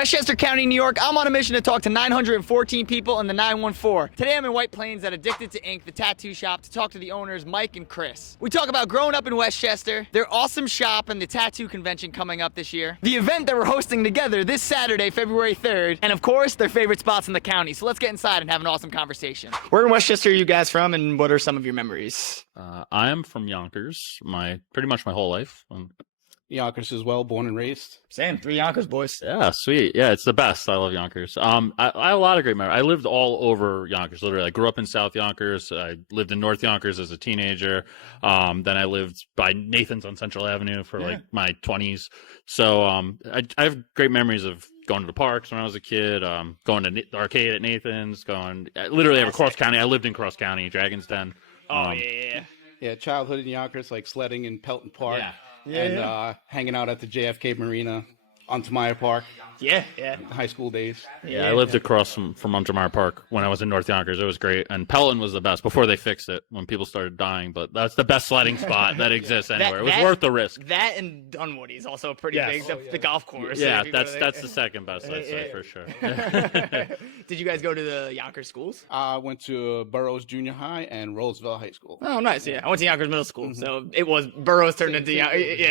Westchester County, New York. I'm on a mission to talk to 914 people in the 914. Today I'm in White Plains at Addicted to Ink, the tattoo shop, to talk to the owners, Mike and Chris. We talk about growing up in Westchester, their awesome shop, and the tattoo convention coming up this year, the event that we're hosting together this Saturday, February 3rd, and of course, their favorite spots in the county. So let's get inside and have an awesome conversation. Where in Westchester are you guys from, and what are some of your memories? I am from Yonkers, pretty much my whole life. Yonkers as well, born and raised. Same, 3 Yonkers boys. Yeah, sweet. Yeah, it's the best. I love Yonkers. I have a lot of great memories. I lived all over Yonkers, literally. I grew up in South Yonkers. I lived in North Yonkers as a teenager. Then I lived by Nathan's on Central Avenue for like my 20s. So I have great memories of going to the parks when I was a kid, going to the arcade at Nathan's, literally across county. I lived in Cross County, Dragon's Den. Yeah, childhood in Yonkers, like sledding in Pelton Park. Hanging out at the JFK Marina on Untermeyer Park. High school days. I lived across from Untermeyer Park when I was in North Yonkers. It was great. And Pelton was the best before they fixed it when people started dying. But that's the best sledding spot that exists anywhere. It was worth the risk. That and Dunwoody is also pretty big. The golf course. Yeah, that's the second best, I'd say, for sure. Did you guys go to the Yonkers schools? I went to Burroughs Junior High and Roosevelt High School. Oh, nice. Yeah, I went to Yonkers Middle School. So it was Burroughs turned into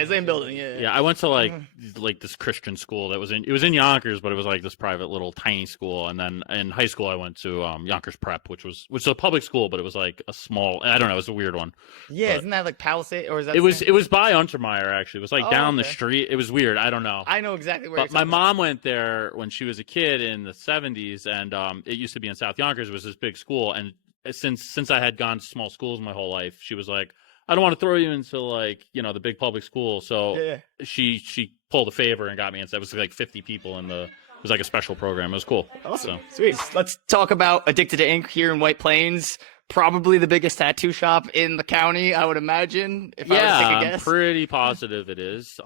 same building. Yeah, I went to like this Christian school that was in Yonkers, but it was like this private little tiny school. And then in high school I went to Yonkers Prep, which was a public school, but it was like a small, I don't know, it was a weird one. Yeah, isn't that like Palisade, or is that? It was by Untermeyer, actually. It was like down the street. It was weird. I don't know. I know exactly where. But my mom went there when she was a kid in the 70s, and it used to be in South Yonkers. It was this big school, and since I had gone to small schools my whole life, she was like, I don't want to throw you into like, the big public school. So she pulled a favor and got me into. It was like 50 people it was like a special program. It was cool. Awesome. Sweet. Let's talk about Addicted to Ink here in White Plains. Probably the biggest tattoo shop in the county, I would imagine. If I were to take a guess. I'm pretty positive it is.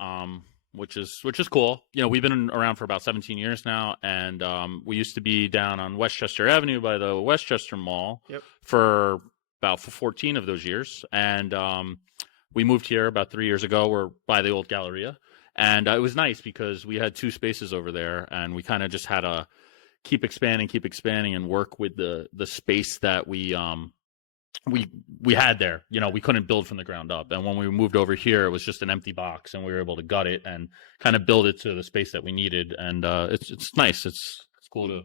Which is cool. We've been around for about 17 years now, and we used to be down on Westchester Avenue by the Westchester Mall for about 14 of those years, and we moved here about 3 years ago. We're by the old Galleria, and it was nice because we had 2 spaces over there, and we kind of just had to keep expanding, and work with the space that we had there. We couldn't build from the ground up, and when we moved over here, it was just an empty box, and we were able to gut it and kind of build it to the space that we needed. And it's nice. It's cool to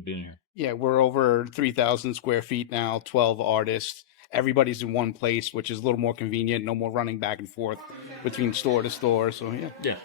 be in here. Yeah, we're over 3,000 square feet now. 12 artists. Everybody's in one place, which is a little more convenient. No more running back and forth between store to store. So Yeah,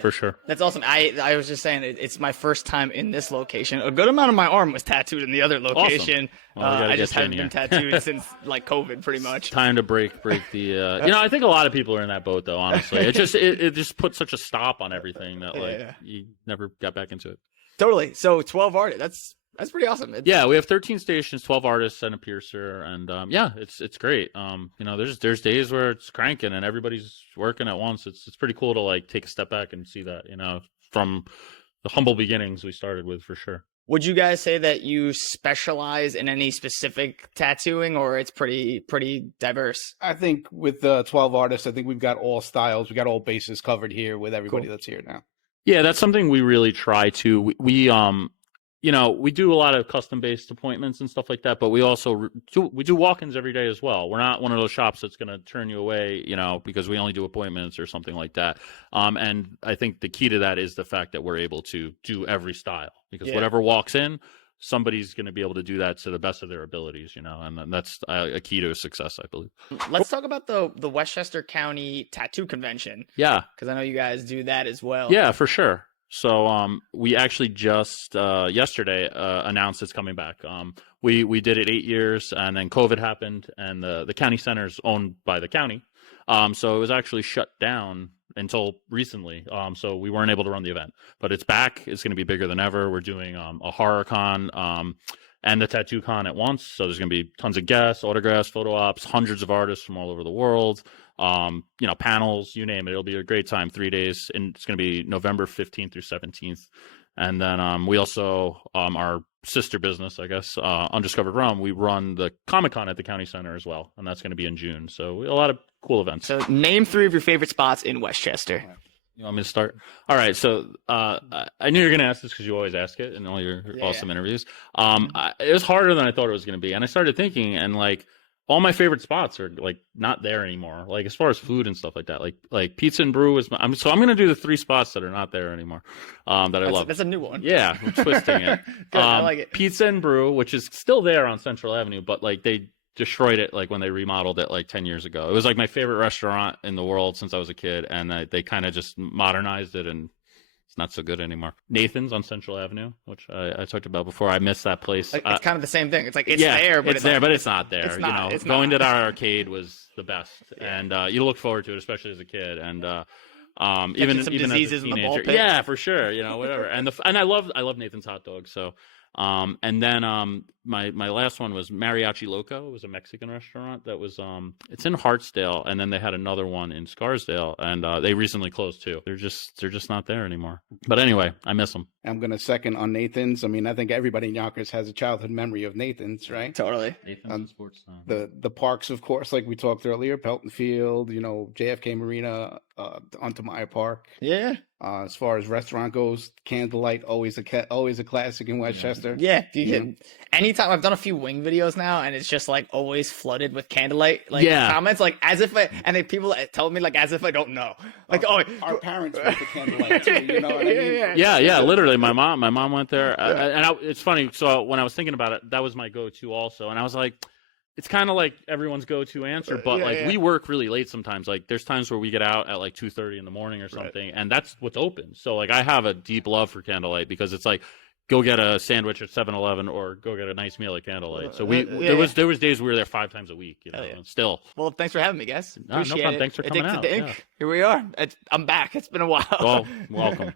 for sure. That's awesome. I was just saying, it's my first time in this location. A good amount of my arm was tattooed in the other location. Awesome. Well, I just haven't been tattooed since like COVID, pretty much. Time to break the. I think a lot of people are in that boat, though. Honestly, it just put such a stop on everything that you never got back into it. Totally. So 12 artists. That's pretty awesome. We have 13 stations, 12 artists, and a piercer, and it's great. There's days where it's cranking and everybody's working at once. It's pretty cool to like take a step back and see that, from the humble beginnings we started with, for sure. Would you guys say that you specialize in any specific tattooing, or it's pretty diverse? I think with the 12 artists, I think we've got all styles. We got all bases covered here with everybody that's here now. Yeah, that's something we really try to. We do a lot of custom-based appointments and stuff like that, but we also do walk-ins every day as well. We're not one of those shops that's going to turn you away, because we only do appointments or something like that. And I think the key to that is the fact that we're able to do every style, because whatever walks in, somebody's going to be able to do that to the best of their abilities, and that's a key to success, I believe. Let's talk about the Westchester County Tattoo Convention. Yeah. Because I know you guys do that as well. Yeah, for sure. So we actually just yesterday announced it's coming back. We did it 8 years, and then COVID happened, and the county center is owned by the county. So it was actually shut down until recently. So we weren't able to run the event. But it's back. It's going to be bigger than ever. We're doing a horror con and the tattoo con at once. So there's going to be tons of guests, autographs, photo ops, hundreds of artists from all over the world. Panels, you name it. It'll be a great time. 3 days, and it's going to be November 15th through 17th. And then we also, our sister business, I guess, Undiscovered Realm, we run the Comic-Con at the county center as well, and that's going to be in June. So a lot of cool events. So name 3 of your favorite spots in Westchester. You want me to start? All right. So I knew you were going to ask this because you always ask it in all your awesome interviews. It was harder than I thought it was going to be. And I started thinking, and like all my favorite spots are like not there anymore. Like as far as food and stuff like that, like Pizza and Brew is. I'm going to do the 3 spots that are not there anymore. That I love. That's a new one. Yeah, I'm twisting it. Good, I like it. Pizza and Brew, which is still there on Central Avenue, but like they destroyed it like when they remodeled it like 10 years ago. It was like my favorite restaurant in the world since I was a kid, and they kind of just modernized it, and it's not so good anymore. Nathan's on Central Avenue, which I talked about before. I miss that place. Like, it's kind of the same thing. It's like it's there, but it's there, but it's not there. It's not, you know, going to that arcade was the best, and you look forward to it, especially as a kid, and even some even diseases as a in the teenager. ball pit. Yeah, for sure. You know, whatever. And I love Nathan's hot dog. So. And then my last one was Mariachi Loco. It was a Mexican restaurant that was it's in Hartsdale, and then they had another one in Scarsdale, and they recently closed too. They're just not there anymore. But anyway, I miss them. I'm going to second on Nathan's. I mean, I think everybody in Yonkers has a childhood memory of Nathan's, right? Totally. Nathan's sports. The parks, of course, like we talked earlier, Pelton Field, you know, JFK Marina, onto Meyer Park. Yeah. As far as restaurant goes, Candlelight always a classic in Westchester. Yeah, anytime I've done a few wing videos now, and it's just like always flooded with Candlelight comments, like as if people tell me like as if I don't know, like our parents went to Candlelight too, you know what I mean? Yeah, literally, my mom went there, it's funny. So when I was thinking about it, that was my go-to also, and I was like, it's kind of like everyone's go-to answer, but we work really late sometimes. Like there's times where we get out at like 2:30 in the morning or something, and that's what's open. So like I have a deep love for Candlelight because it's like go get a sandwich at 7-Eleven or go get a nice meal at Candlelight. So there was days we were there 5 times a week. You know, still. Well, thanks for having me, guys. No problem. Thanks for coming out. Here we are. I'm back. It's been a while. Well, welcome.